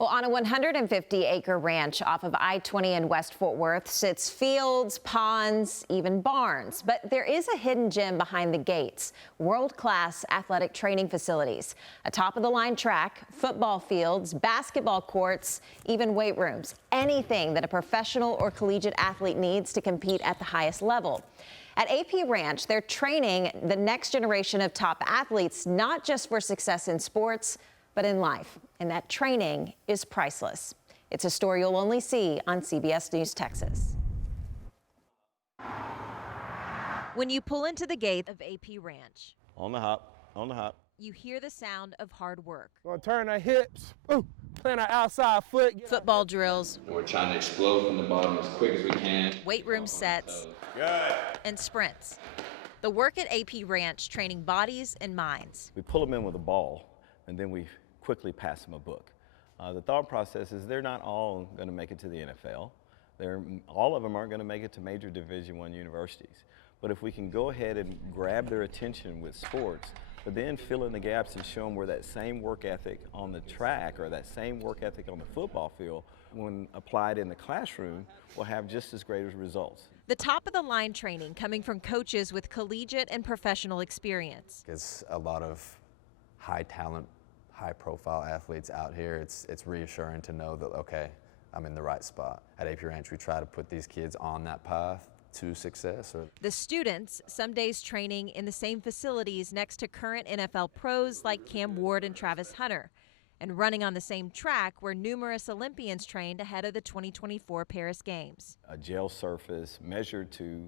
Well, on a 150-acre ranch off of I-20 in West Fort Worth sits fields, ponds, even barns. But there is a hidden gem behind the gates: world-class athletic training facilities, a top-of-the-line track, football fields, basketball courts, even weight rooms. Anything that a professional or collegiate athlete needs to compete at the highest level. At AP Ranch, they're training the next generation of top athletes, not just for success in sports, but in life. And that training is priceless. It's a story you'll only see on CBS News Texas. When you pull into the gate of AP Ranch, on the hop, you hear the sound of hard work. Gonna turn our hips, plant our outside foot. Football drills. We're trying to explode from the bottom as quick as we can. Weight room sets. Good. And sprints. The work at AP Ranch training bodies and minds. We pull them in with a ball, and then we quickly pass them a book. The thought process is they're not all going to make it to the NFL. All of them aren't going to make it to major Division I universities. But if we can go ahead and grab their attention with sports, but then fill in the gaps and show them where that same work ethic on the track or that same work ethic on the football field, when applied in the classroom, will have just as great as results. The top-of-the-line training coming from coaches with collegiate and professional experience. It's a lot of high talent, high-profile athletes out here. It's reassuring to know that, okay, I'm in the right spot. At AP Ranch, we try to put these kids on that path to success. The students, some days training in the same facilities next to current NFL pros like Cam Ward and Travis Hunter, and running on the same track where numerous Olympians trained ahead of the 2024 Paris Games. A gel surface measured to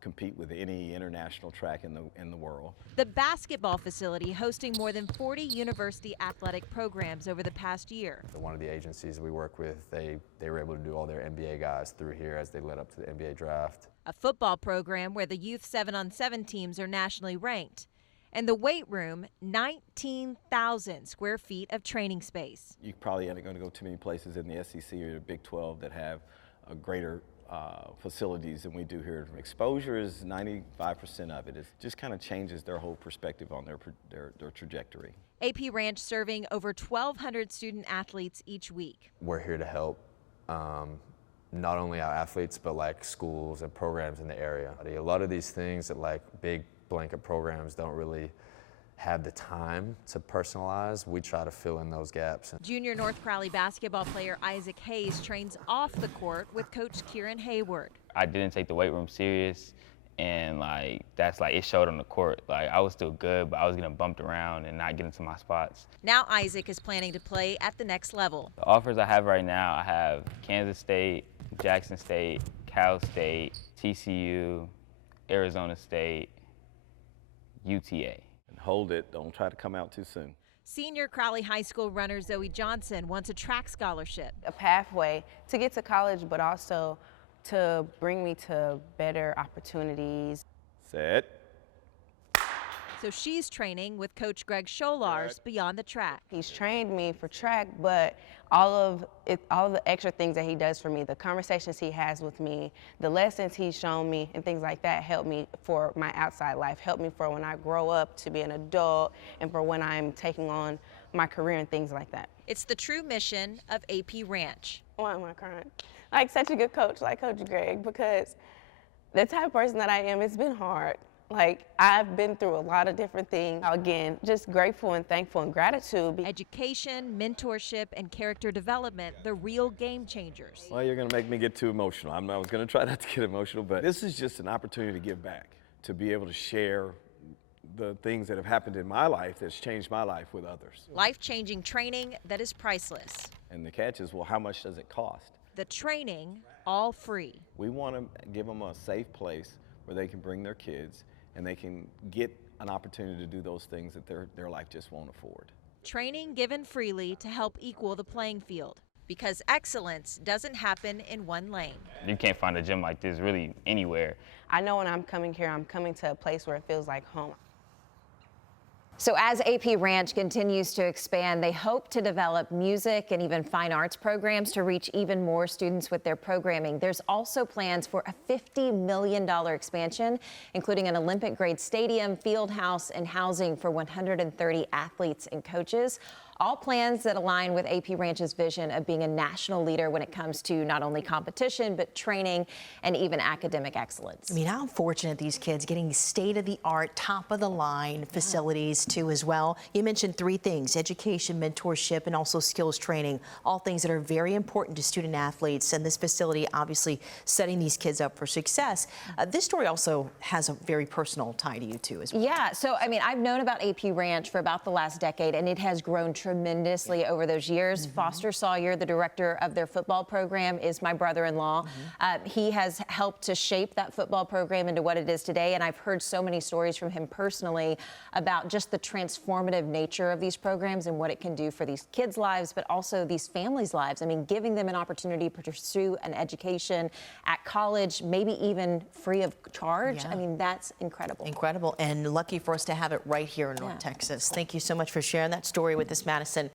compete with any international track in the world. The basketball facility hosting more than 40 university athletic programs over the past year. One of the agencies we work with, they were able to do all their NBA guys through here as they led up to the NBA draft. A football program where the youth 7-on-7 teams are nationally ranked. And the weight room, 19,000 square feet of training space. You probably aren't going to go too many places in the SEC or the Big 12 that have a greater facilities than we do here. Exposure is 95% of it. It just kind of changes their whole perspective on their trajectory. AP Ranch serving over 1,200 student athletes each week. We're here to help not only our athletes, but like schools and programs in the area. A lot of these things that like big blanket programs don't really have the time to personalize. We try to fill in those gaps. Junior North Crowley basketball player Isaac Hayes trains off the court with Coach Kieran Hayward. I didn't take the weight room serious, and that's it showed on the court. I was still good, but I was getting bumped around and not getting to my spots. Now Isaac is planning to play at the next level. The offers I have right now, I have Kansas State, Jackson State, Cal State, TCU, Arizona State, UTA. Hold it, don't try to come out too soon. Senior Crowley High School runner Zoe Johnson wants a track scholarship. A pathway to get to college, but also to bring me to better opportunities. Set. So she's training with Coach Greg Scholars beyond the track. He's trained me for track, but all of the extra things that he does for me, the conversations he has with me, the lessons he's shown me and things like that help me for my outside life, help me for when I grow up to be an adult and for when I'm taking on my career and things like that. It's the true mission of AP Ranch. Why am I crying? Like such a good coach like Coach Greg, because the type of person that I am, it's been hard. I've been through a lot of different things. Again, just grateful and thankful and gratitude. Education, mentorship, and character development, the real game changers. Well, you're going to make me get too emotional. I was going to try not to get emotional, but this is just an opportunity to give back, to be able to share the things that have happened in my life that's changed my life with others. Life-changing training that is priceless. And the catch is, well, how much does it cost? The training, all free. We want to give them a safe place where they can bring their kids and they can get an opportunity to do those things that their life just won't afford. Training given freely to help equal the playing field, because excellence doesn't happen in one lane. You can't find a gym like this really anywhere. I know when I'm coming here, I'm coming to a place where it feels like home. So as AP Ranch continues to expand, they hope to develop music and even fine arts programs to reach even more students with their programming. There's also plans for a $50 million expansion, including an Olympic-grade stadium, field house, and housing for 130 athletes and coaches. All plans that align with AP Ranch's vision of being a national leader when it comes to not only competition, but training and even academic excellence. I mean, how fortunate these kids getting state-of-the-art, top-of-the-line facilities too as well. You mentioned three things: education, mentorship, and also skills training, all things that are very important to student athletes. And this facility obviously setting these kids up for success. This story also has a very personal tie to you too as well. Yeah, so I mean, I've known about AP Ranch for about the last decade, and it has grown tremendously over those years. Foster Sawyer, the director of their football program, is my brother-in-law. He has helped to shape that football program into what it is today, and I've heard so many stories from him personally about just the transformative nature of these programs and what it can do for these kids' lives, but also these families' lives. I mean, giving them an opportunity to pursue an education at college, maybe even free of charge. Yeah. I mean, that's incredible. Incredible, and lucky for us to have it right here in North Texas. Thank you so much for sharing that story with us, Madison.